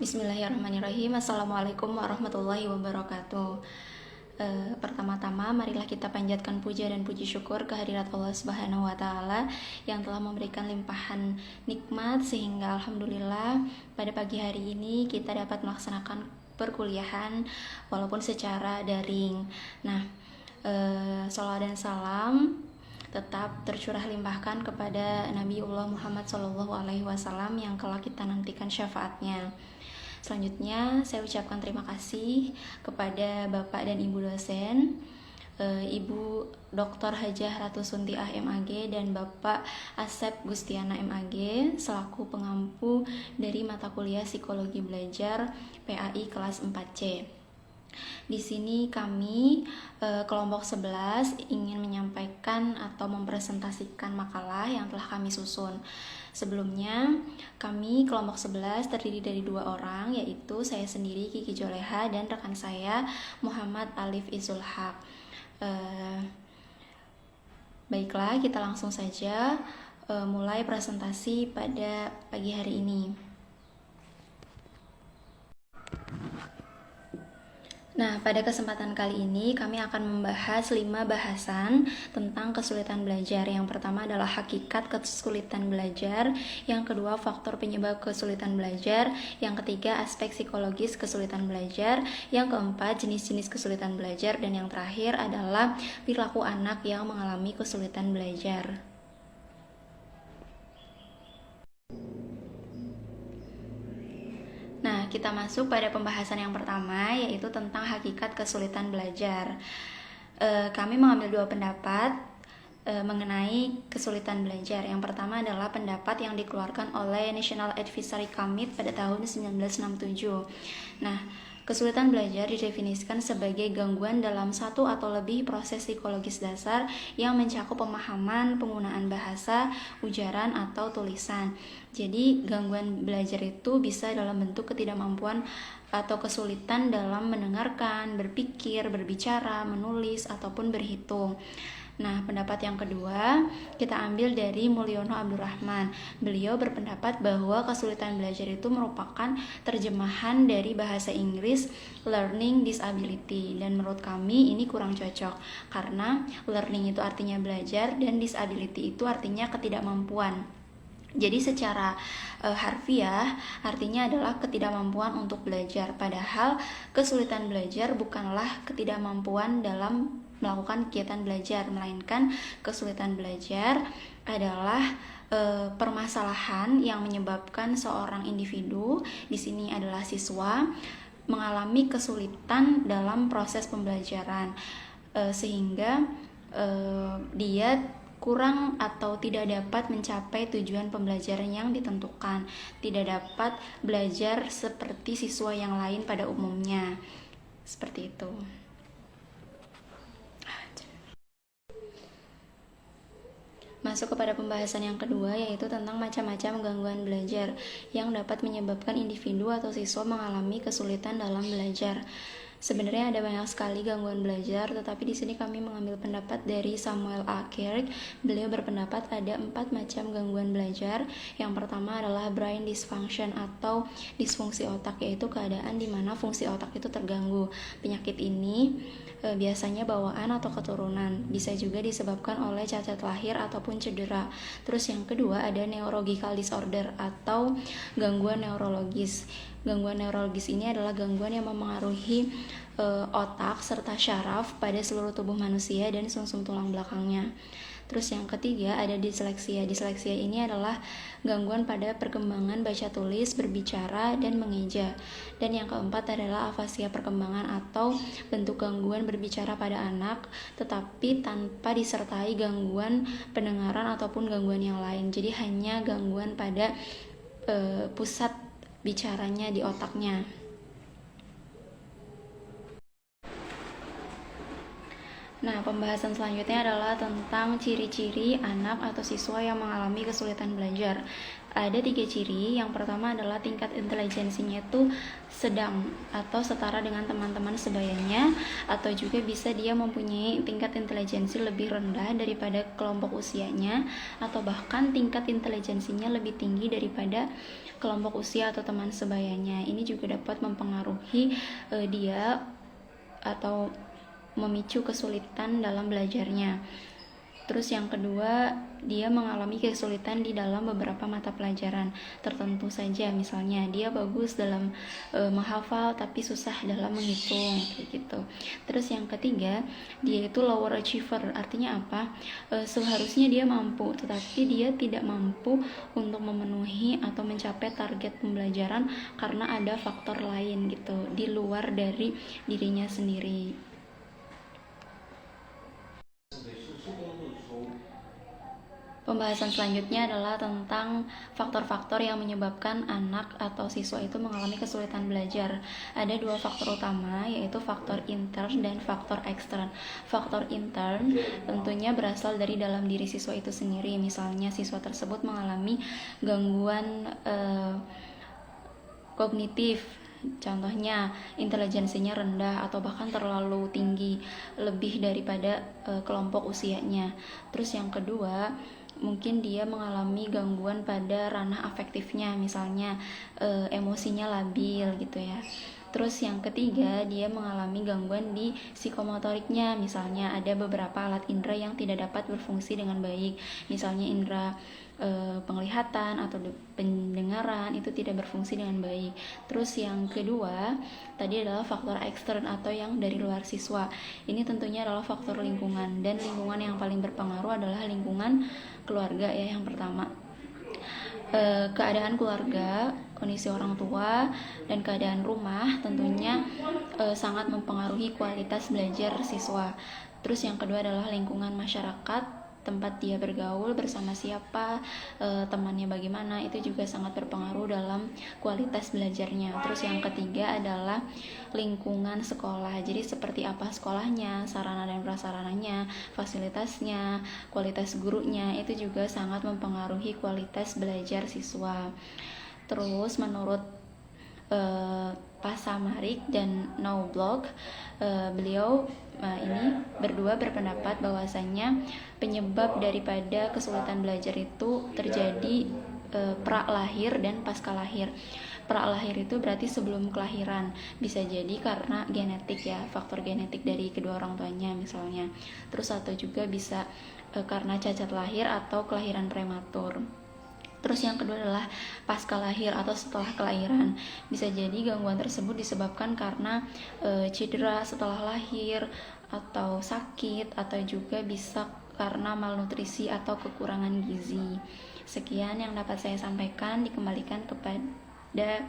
Bismillahirrahmanirrahim. Assalamualaikum warahmatullahi wabarakatuh. Pertama-tama marilah kita panjatkan puja dan puji syukur kehadirat Allah Subhanahu wa taala yang telah memberikan limpahan nikmat sehingga alhamdulillah pada pagi hari ini kita dapat melaksanakan perkuliahan walaupun secara daring. Nah, sholawat dan salam tetap tercurah limpahkan kepada Nabiullah Muhammad SAW yang kelak kita nantikan syafaatnya. Selanjutnya saya ucapkan terima kasih kepada Bapak dan Ibu dosen, Ibu Dr. Hajah Ratu Suntiah MAG dan Bapak Asep Gustiana MAG selaku pengampu dari mata kuliah Psikologi Belajar PAI kelas 4C. Di sini kami kelompok 11 ingin menyampaikan atau mempresentasikan makalah yang telah kami susun. Sebelumnya, kami kelompok 11 terdiri dari 2 orang, yaitu saya sendiri Kiki Joleha dan rekan saya Muhammad Alif Izul Haq. Baiklah, kita langsung saja mulai presentasi pada pagi hari ini. Nah, pada kesempatan kali ini kami akan membahas 5 bahasan tentang kesulitan belajar. Yang pertama adalah hakikat kesulitan belajar, yang kedua faktor penyebab kesulitan belajar, yang ketiga aspek psikologis kesulitan belajar, yang keempat jenis-jenis kesulitan belajar, dan yang terakhir adalah perilaku anak yang mengalami kesulitan belajar. Nah, kita masuk pada pembahasan yang pertama, yaitu tentang hakikat kesulitan belajar. Kami mengambil 2 pendapat mengenai kesulitan belajar. Yang pertama adalah pendapat yang dikeluarkan oleh National Advisory Committee pada tahun 1967. Nah, kesulitan belajar didefinisikan sebagai gangguan dalam satu atau lebih proses psikologis dasar yang mencakup pemahaman, penggunaan bahasa, ujaran, atau tulisan. Jadi, gangguan belajar itu bisa dalam bentuk ketidakmampuan atau kesulitan dalam mendengarkan, berpikir, berbicara, menulis, ataupun berhitung. Nah, pendapat yang kedua kita ambil dari Mulyono Abdurrahman. Beliau berpendapat bahwa kesulitan belajar itu merupakan terjemahan dari bahasa Inggris learning disability, dan menurut kami ini kurang cocok karena learning itu artinya belajar dan disability itu artinya ketidakmampuan. Jadi secara harfiah artinya adalah ketidakmampuan untuk belajar, padahal kesulitan belajar bukanlah ketidakmampuan dalam melakukan kegiatan belajar, melainkan kesulitan belajar adalah permasalahan yang menyebabkan seorang individu, di sini adalah siswa, mengalami kesulitan dalam proses pembelajaran sehingga dia kurang atau tidak dapat mencapai tujuan pembelajaran yang ditentukan, tidak dapat belajar seperti siswa yang lain pada umumnya. Seperti itu. Masuk kepada pembahasan yang kedua, yaitu tentang macam-macam gangguan belajar yang dapat menyebabkan individu atau siswa mengalami kesulitan dalam belajar. Sebenarnya ada banyak sekali gangguan belajar, tetapi di sini kami mengambil pendapat dari Samuel A. Kirk. Beliau berpendapat ada 4 macam gangguan belajar. Yang pertama adalah brain dysfunction atau disfungsi otak, yaitu keadaan di mana fungsi otak itu terganggu. Penyakit ini biasanya bawaan atau keturunan, bisa juga disebabkan oleh cacat lahir ataupun cedera. Terus yang kedua ada neurological disorder atau gangguan neurologis. Gangguan neurologis ini adalah gangguan yang memengaruhi otak serta syaraf pada seluruh tubuh manusia dan sumsum tulang belakangnya. Terus yang ketiga ada disleksia. Disleksia ini adalah gangguan pada perkembangan baca tulis, berbicara, dan mengeja. Dan yang keempat adalah afasia perkembangan atau bentuk gangguan berbicara pada anak, tetapi tanpa disertai gangguan pendengaran ataupun gangguan yang lain. Jadi hanya gangguan pada pusat bicaranya di otaknya. Nah, pembahasan selanjutnya adalah tentang ciri-ciri anak atau siswa yang mengalami kesulitan belajar. Ada 3 ciri. Yang pertama adalah tingkat intelijensinya itu sedang atau setara dengan teman-teman sebayanya, atau juga bisa dia mempunyai tingkat intelijensi lebih rendah daripada kelompok usianya, atau bahkan tingkat intelijensinya lebih tinggi daripada kelompok usia atau teman sebayanya. Ini juga dapat mempengaruhi dia atau memicu kesulitan dalam belajarnya. Terus yang kedua, dia mengalami kesulitan di dalam beberapa mata pelajaran tertentu saja. Misalnya dia bagus dalam menghafal tapi susah dalam menghitung kayak gitu. Terus yang ketiga, dia itu lower achiever. Artinya apa? Seharusnya dia mampu, tetapi dia tidak mampu untuk memenuhi atau mencapai target pembelajaran karena ada faktor lain gitu di luar dari dirinya sendiri. Pembahasan selanjutnya adalah tentang faktor-faktor yang menyebabkan anak atau siswa itu mengalami kesulitan belajar. Ada 2 faktor utama, yaitu faktor intern dan faktor ekstern. Faktor intern tentunya berasal dari dalam diri siswa itu sendiri. Misalnya siswa tersebut mengalami gangguan kognitif, contohnya intelijensinya rendah atau bahkan terlalu tinggi, lebih daripada kelompok usianya. Terus yang kedua, mungkin dia mengalami gangguan pada ranah afektifnya, misalnya emosinya labil gitu ya. Terus yang ketiga, dia mengalami gangguan di psikomotoriknya, misalnya ada beberapa alat indera yang tidak dapat berfungsi dengan baik, misalnya indera penglihatan atau pendengaran itu tidak berfungsi dengan baik. Terus yang kedua tadi adalah faktor ekstern atau yang dari luar siswa. Ini tentunya adalah faktor lingkungan, dan lingkungan yang paling berpengaruh adalah lingkungan keluarga ya. Yang pertama, keadaan keluarga, kondisi orang tua, dan keadaan rumah tentunya sangat mempengaruhi kualitas belajar siswa. Terus yang kedua adalah lingkungan masyarakat, tempat dia bergaul, bersama siapa, temannya bagaimana, itu juga sangat berpengaruh dalam kualitas belajarnya. Terus yang ketiga adalah lingkungan sekolah, jadi seperti apa sekolahnya, sarana dan prasarananya, fasilitasnya, kualitas gurunya, itu juga sangat mempengaruhi kualitas belajar siswa. Terus menurut Pak Samarik dan Knowblok, beliau ini berdua berpendapat bahwasannya penyebab daripada kesulitan belajar itu terjadi pra lahir dan pasca lahir. Pra lahir itu berarti sebelum kelahiran, bisa jadi karena genetik ya, faktor genetik dari kedua orang tuanya misalnya. Terus atau juga bisa karena cacat lahir atau kelahiran prematur. Terus yang kedua adalah pasca lahir atau setelah kelahiran. Bisa jadi gangguan tersebut disebabkan karena cedera setelah lahir atau sakit, atau juga bisa karena malnutrisi atau kekurangan gizi. Sekian yang dapat saya sampaikan, dikembalikan kepada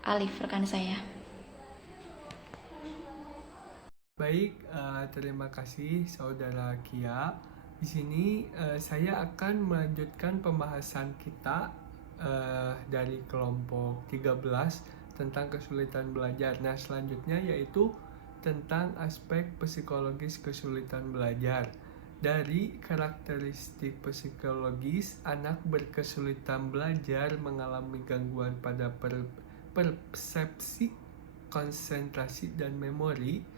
Alif, rekan saya. Baik, terima kasih Saudara Kia. Di sini saya akan melanjutkan pembahasan kita dari kelompok 13 tentang kesulitan belajar. Nah, selanjutnya yaitu tentang aspek psikologis kesulitan belajar. Dari karakteristik psikologis, anak berkesulitan belajar mengalami gangguan pada persepsi, konsentrasi, dan memori.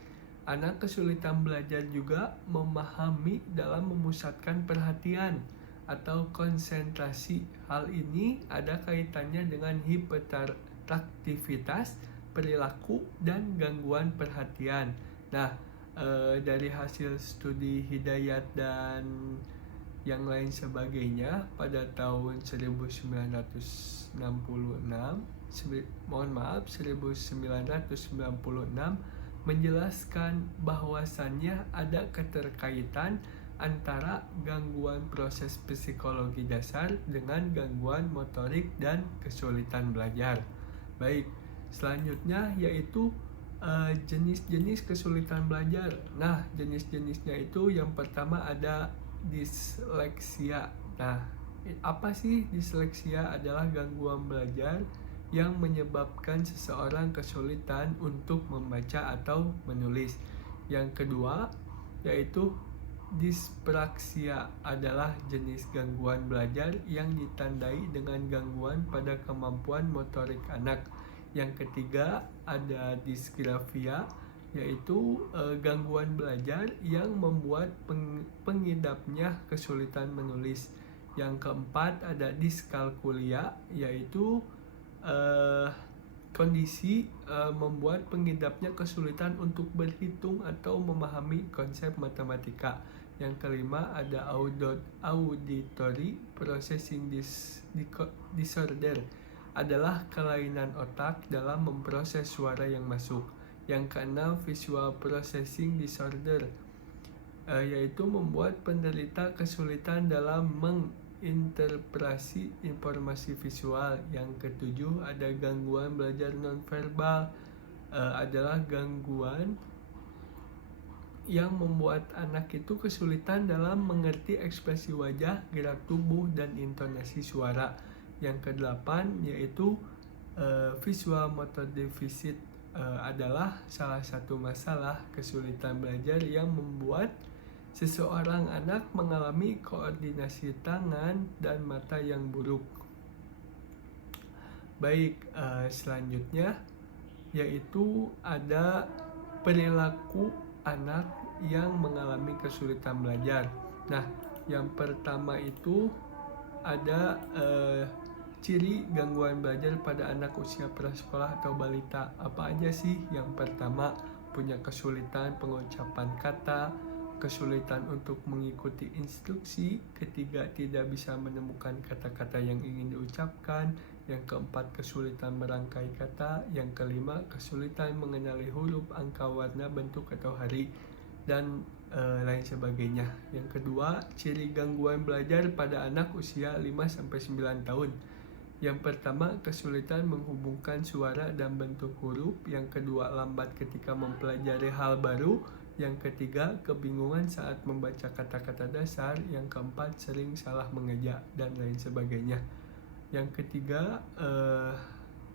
Anak kesulitan belajar juga memahami dalam memusatkan perhatian atau konsentrasi. Hal ini ada kaitannya dengan hiperaktivitas perilaku dan gangguan perhatian. Nah, dari hasil studi Hidayat dan yang lain sebagainya pada tahun 1996, menjelaskan bahwasannya ada keterkaitan antara gangguan proses psikologi dasar dengan gangguan motorik dan kesulitan belajar. Baik, selanjutnya yaitu jenis-jenis kesulitan belajar. Nah, jenis-jenisnya itu yang pertama ada disleksia. Nah, apa sih disleksia? Adalah gangguan belajar yang menyebabkan seseorang kesulitan untuk membaca atau menulis. Yang kedua, yaitu dispraksia adalah jenis gangguan belajar yang ditandai dengan gangguan pada kemampuan motorik anak. Yang ketiga, ada disgrafia, yaitu gangguan belajar yang membuat pengidapnya kesulitan menulis. Yang keempat, ada diskalkulia, yaitu kondisi membuat pengidapnya kesulitan untuk berhitung atau memahami konsep matematika. Yang kelima, ada auditory processing disorder, adalah kelainan otak dalam memproses suara yang masuk. Yang keenam, visual processing disorder, yaitu membuat penderita kesulitan dalam menginterpretasi informasi visual. Yang ketujuh, ada gangguan belajar nonverbal, adalah gangguan yang membuat anak itu kesulitan dalam mengerti ekspresi wajah, gerak tubuh, dan intonasi suara. Yang kedelapan, yaitu visual motor deficit, adalah salah satu masalah kesulitan belajar yang membuat seseorang anak mengalami koordinasi tangan dan mata yang buruk. Baik, selanjutnya yaitu ada perilaku anak yang mengalami kesulitan belajar. Nah, yang pertama itu ada ciri gangguan belajar pada anak usia prasekolah atau balita. Apa aja sih? Yang pertama, punya kesulitan pengucapan kata, kesulitan untuk mengikuti instruksi. Ketiga, tidak bisa menemukan kata-kata yang ingin diucapkan. Yang keempat, kesulitan merangkai kata. Yang kelima, kesulitan mengenali huruf, angka, warna, bentuk, atau hari, dan lain sebagainya. Yang kedua, ciri gangguan belajar pada anak usia 5-9 tahun. Yang pertama, kesulitan menghubungkan suara dan bentuk huruf. Yang kedua, lambat ketika mempelajari hal baru. Yang ketiga, kebingungan saat membaca kata-kata dasar. Yang keempat, sering salah mengeja, dan lain sebagainya. Yang ketiga,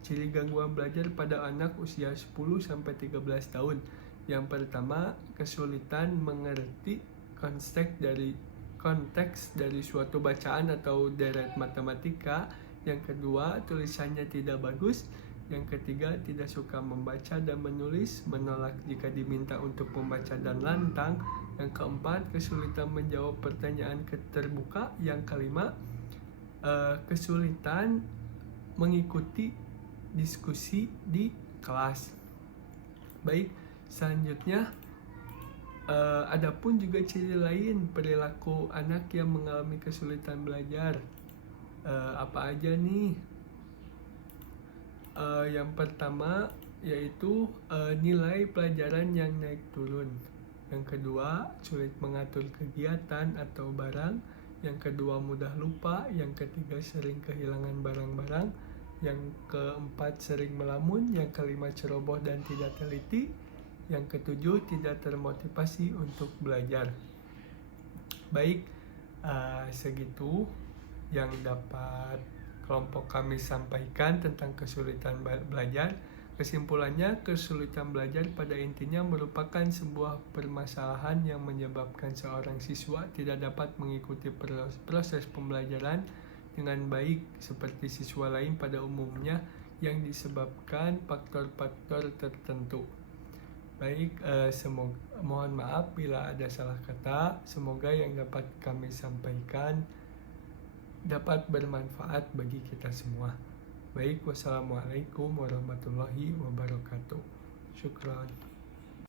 ciri gangguan belajar pada anak usia 10-13 tahun. Yang pertama, kesulitan mengerti konteks dari suatu bacaan atau deret matematika. Yang kedua, tulisannya tidak bagus. Yang ketiga, tidak suka membaca dan menulis, menolak jika diminta untuk membaca dan lantang. Yang keempat, kesulitan menjawab pertanyaan terbuka. Yang kelima, kesulitan mengikuti diskusi di kelas. Baik, selanjutnya adapun juga ciri lain perilaku anak yang mengalami kesulitan belajar. Apa aja nih? Yang pertama yaitu nilai pelajaran yang naik turun. Yang kedua, sulit mengatur kegiatan atau barang. Yang kedua, mudah lupa. Yang ketiga, sering kehilangan barang-barang. Yang keempat, sering melamun. Yang kelima, ceroboh dan tidak teliti. Yang ketujuh, tidak termotivasi untuk belajar. Baik, segitu yang dapat kelompok kami sampaikan tentang kesulitan belajar. Kesimpulannya, kesulitan belajar pada intinya merupakan sebuah permasalahan yang menyebabkan seorang siswa tidak dapat mengikuti proses pembelajaran dengan baik seperti siswa lain pada umumnya yang disebabkan faktor-faktor tertentu. Baik, mohon maaf bila ada salah kata. Semoga yang dapat kami sampaikan dapat bermanfaat bagi kita semua. Baik, wassalamualaikum warahmatullahi wabarakatuh. Syukran.